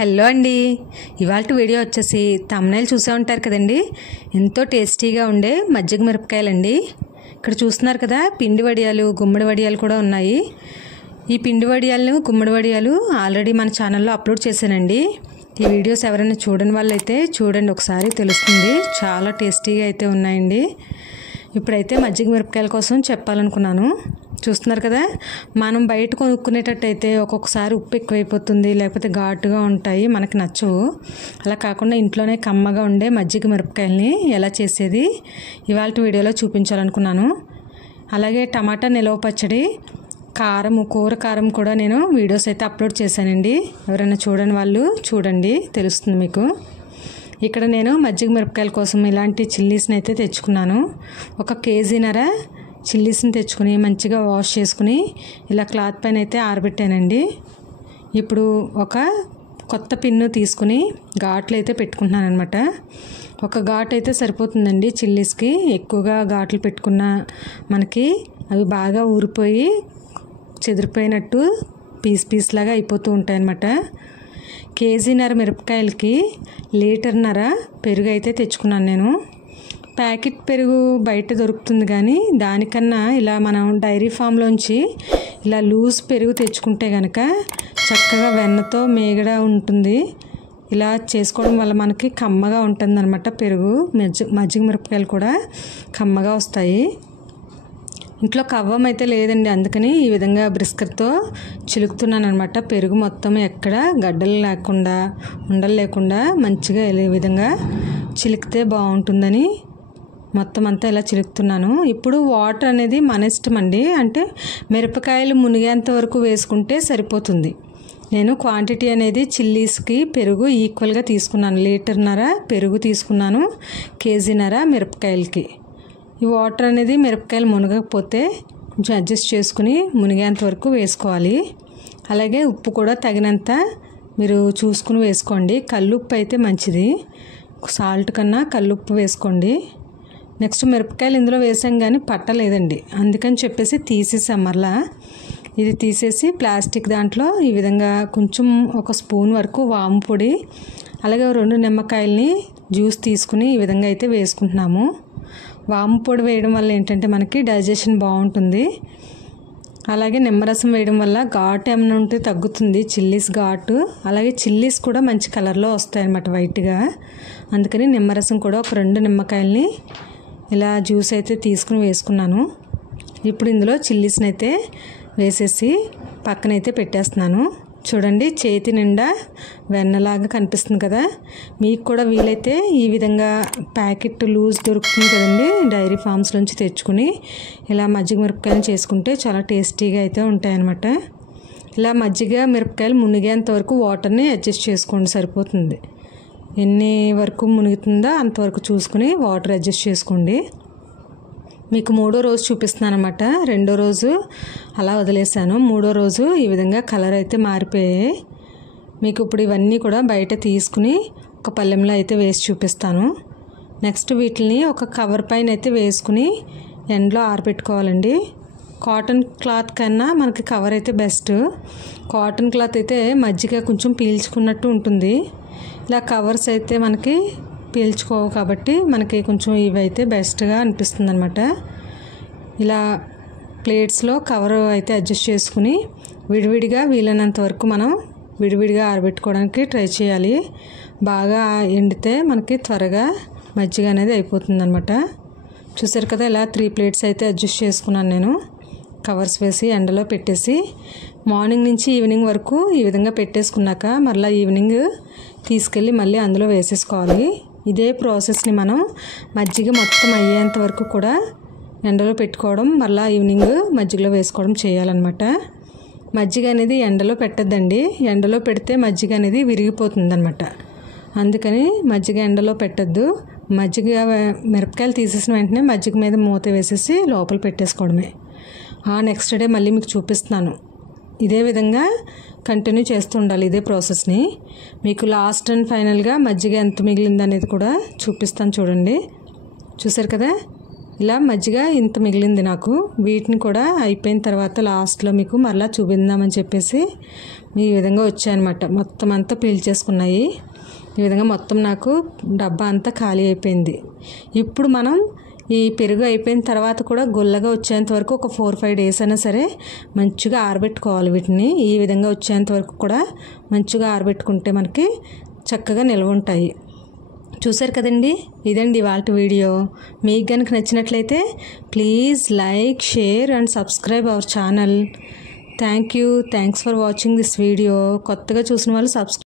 Hello అండి, ఇవాళ video వచ్చేసి తమ్నైల్ చూసే ఉంటారు కదండి. ఎంతో టేస్టీగా ఉండే మజ్జిగ మిరపకాయలండి. ఇక్కడ చూస్తున్నారు కదా, పిండి వడియాలు, గుమ్మడి వడియాలు కూడా ఉన్నాయి. ఈ పిండి వడియాలను, గుమ్మడి వడియాలు ఆల్రెడీ మన ఛానల్లో అప్లోడ్ చేశానండి. ఈ వీడియోస్ ఎవరైనా చూడని వాళ్ళైతే చూడండి, ఒకసారి తెలుస్తుంది. చాలా టేస్టీగా అయితే ఉన్నాయండి. ఇప్పుడైతే మజ్జిగ మిరపకాయల కోసం చెప్పాలనుకున్నాను. చూస్తున్నారు కదా, మనం బయట కొనుక్కునేటట్టయితే ఒక్కొక్కసారి ఉప్పు ఎక్కువైపోతుంది, లేకపోతే ఘాటుగా ఉంటాయి, మనకి నచ్చవు. అలా కాకుండా ఇంట్లోనే కమ్మగా ఉండే మజ్జిగ మిరపకాయల్ని ఎలా చేసేది ఇవాళ వీడియోలో చూపించాలనుకున్నాను. అలాగే టమాటా నిలవ పచ్చడి, కారం, కూర కారం కూడా నేను వీడియోస్ అయితే అప్లోడ్ చేశానండి. ఎవరైనా చూడని వాళ్ళు చూడండి, తెలుస్తుంది మీకు. ఇక్కడ నేను మజ్జిగ మిరపకాయల కోసం ఇలాంటి చిల్లీస్ని అయితే తెచ్చుకున్నాను. 1 కేజీన్నర చిల్లీస్ని తెచ్చుకుని మంచిగా వాష్ చేసుకుని ఇలా క్లాత్ పైన అయితే ఆరబెట్టానండి. ఇప్పుడు ఒక కొత్త పిన్ను తీసుకుని ఘాట్లు అయితే పెట్టుకుంటున్నాను అనమాట. ఒక ఘాటు అయితే సరిపోతుందండి చిల్లీస్కి. ఎక్కువగా ఘాట్లు పెట్టుకున్న మనకి అవి బాగా ఊరిపోయి చెదిరిపోయినట్టు పీస్ లాగా అయిపోతూ ఉంటాయి అన్నమాట. కేజీన్నర మిరపకాయలకి లీటర్న్నర పెరుగు అయితే తెచ్చుకున్నాను నేను. ప్యాకెట్ పెరుగు బయట దొరుకుతుంది, కానీ దానికన్నా ఇలా మనం డైరీ ఫామ్లోంచి ఇలా లూజ్ పెరుగు తెచ్చుకుంటే కనుక చక్కగా వెన్నతో మేగడ ఉంటుంది. ఇలా చేసుకోవడం వల్ల మనకి కమ్మగా ఉంటుంది అన్నమాట. పెరుగు మజ్జిగ మిరపకాయలు కూడా కమ్మగా వస్తాయి. ఇంట్లో కవ్వం అయితే లేదండి, అందుకని ఈ విధంగా బ్రిస్కర్తో చిలుకుతున్నాను అనమాట. పెరుగు మొత్తం ఎక్కడ గడ్డలు లేకుండా, ఉండలు లేకుండా మంచిగా ఈ విధంగా చిలికితే బాగుంటుందని మొత్తం అంతా ఇలా చిలుకుతున్నాను. ఇప్పుడు వాటర్ అనేది మన ఇష్టం అండి, అంటే మిరపకాయలు మునిగేంత వరకు వేసుకుంటే సరిపోతుంది. నేను క్వాంటిటీ అనేది చిల్లీస్కి పెరుగు ఈక్వల్గా తీసుకున్నాను. లీటర్న్నర పెరుగు తీసుకున్నాను కేజీన్నర మిరపకాయలకి. ఈ వాటర్ అనేది మిరపకాయలు మునగకపోతే కొంచెం అడ్జస్ట్ చేసుకుని మునిగేంత వరకు వేసుకోవాలి. అలాగే ఉప్పు కూడా తగినంత మీరు చూసుకుని వేసుకోండి. కల్లుప్పు అయితే మంచిది, సాల్ట్ కన్నా కల్లుప్పు వేసుకోండి. నెక్స్ట్ మిరపకాయలు ఇందులో వేసాం కానీ పట్టలేదండి, అందుకని చెప్పేసి తీసేసాం. మరలా ఇది తీసేసి ప్లాస్టిక్ దాంట్లో ఈ విధంగా కొంచెం 1 స్పూన్ వరకు వాము పొడి, అలాగే 2 నిమ్మకాయలని జ్యూస్ తీసుకుని ఈ విధంగా అయితే వేసుకుంటున్నాము. వాము పొడి వేయడం వల్ల ఏంటంటే మనకి డైజెషన్ బాగుంటుంది. అలాగే నిమ్మరసం వేయడం వల్ల ఘాటు ఏమైనా ఉంటే తగ్గుతుంది, చిల్లీస్ ఘాటు. అలాగే చిల్లీస్ కూడా మంచి కలర్లో వస్తాయి అన్నమాట, వైట్గా. అందుకని నిమ్మరసం కూడా ఒక 2 నిమ్మకాయలని ఇలా జ్యూస్ అయితే తీసుకుని వేసుకున్నాను. ఇప్పుడు ఇందులో చిల్లీస్ని అయితే వేసేసి పక్కనైతే పెట్టేస్తున్నాను. చూడండి, చేతి నిండా వెన్నలాగా కనిపిస్తుంది కదా. మీకు కూడా వీలైతే ఈ విధంగా ప్యాకెట్ లూజ్ దొరుకుతుంది కదండి, డైరీ ఫామ్స్ నుంచి తెచ్చుకుని ఇలా మజ్జిగ మిరపకాయలు చేసుకుంటే చాలా టేస్టీగా అయితే ఉంటాయన్నమాట. ఇలా మజ్జిగ మిరపకాయలు మునిగేంత వరకు వాటర్ని అడ్జస్ట్ చేసుకోండి, సరిపోతుంది. ఎన్ని వరకు మునుగుతుందో అంతవరకు చూసుకుని వాటర్ అడ్జస్ట్ చేసుకోండి. మీకు 3వ రోజు చూపిస్తున్నాను అనమాట. 2వ రోజు అలా వదిలేసాను, 3వ రోజు ఈ విధంగా కలర్ అయితే మారిపోయాయి. మీకు ఇప్పుడు ఇవన్నీ కూడా బయట తీసుకుని ఒక పళ్ళెంలో అయితే వేసి చూపిస్తాను. నెక్స్ట్ వీటిని ఒక కవర్ పైన అయితే వేసుకుని ఎండలో ఆరబెట్టుకోవాలండి. కాటన్ క్లాత్ కన్నా మనకి కవర్ అయితే బెస్ట్. కాటన్ క్లాత్ అయితే మజ్జిగ కొంచెం పీల్చుకున్నట్టు ఉంటుంది. ఇలా కవర్స్ అయితే మనకి పీల్చుకోవు కాబట్టి మనకి కొంచెం ఇవైతే బెస్ట్గా అనిపిస్తుంది అనమాట. ఇలా ప్లేట్స్లో కవర్ అయితే అడ్జస్ట్ చేసుకుని విడివిడిగా వీలైనంత వరకు మనం విడివిడిగా ఆరబెట్టుకోవడానికి ట్రై చేయాలి. బాగా ఎండితే మనకి త్వరగా మజ్జిగ అనేది అయిపోతుంది అనమాట. చూసారు కదా, ఇలా 3 ప్లేట్స్ అయితే అడ్జస్ట్ చేసుకున్నాను నేను. కవర్స్ వేసి ఎండలో పెట్టేసి మార్నింగ్ నుంచి ఈవినింగ్ వరకు ఈ విధంగా పెట్టేసుకున్నాక మళ్ళీ ఈవినింగ్ తీసుకెళ్ళి మళ్ళీ అందులో వేసేసుకోవాలి. ఇదే ప్రాసెస్ని మనం మజ్జిగ మొత్తం అయ్యేంత వరకు కూడా ఎండలో పెట్టుకోవడం, మళ్ళీ ఈవినింగ్ మజ్జిగలో వేసుకోవడం చేయాలన్నమాట. మజ్జిగ అనేది ఎండలో పెట్టద్దండి, ఎండలో పెడితే మజ్జిగ అనేది విరిగిపోతుంది అనమాట. అందుకని మజ్జిగ ఎండలో పెట్టద్దు. మజ్జిగ మిరపకాయలు తీసేసిన వెంటనే మజ్జిగ మీద మూత వేసేసి లోపల పెట్టేసుకోవడమే. నెక్స్ట్ డే మళ్ళీ మీకు చూపిస్తున్నాను. ఇదే విధంగా కంటిన్యూ చేస్తూ ఉండాలి ఇదే ప్రాసెస్ని. మీకు లాస్ట్ అండ్ ఫైనల్గా మజ్జిగ ఎంత మిగిలింది అనేది కూడా చూపిస్తాను చూడండి. చూసారు కదా, ఇలా మజ్జిగ ఇంత మిగిలింది నాకు. వీటిని కూడా అయిపోయిన తర్వాత లాస్ట్లో మీకు మరలా చూపిందామని చెప్పేసి ఈ విధంగా వచ్చాయన్నమాట. మొత్తం అంతా పీల్చేసుకున్నాయి. ఈ విధంగా మొత్తం నాకు డబ్బా అంతా ఖాళీ అయిపోయింది. ఇప్పుడు మనం ఈ పెరుగు అయిపోయిన తర్వాత కూడా గుల్లగా వచ్చేంత వరకు ఒక 4-5 డేస్ అయినా సరే మంచిగా ఆరబెట్టుకోవాలి. వీటిని ఈ విధంగా వచ్చేంత వరకు కూడా మంచిగా ఆరబెట్టుకుంటే మనకి చక్కగా నిల్వ ఉంటాయి. చూసారు కదండి, ఇదండి ఇవాళ వీడియో. మీకు కనుక నచ్చినట్లయితే please like, share and subscribe our channel. Thanks for watching this video. కొత్తగా చూసిన వాళ్ళు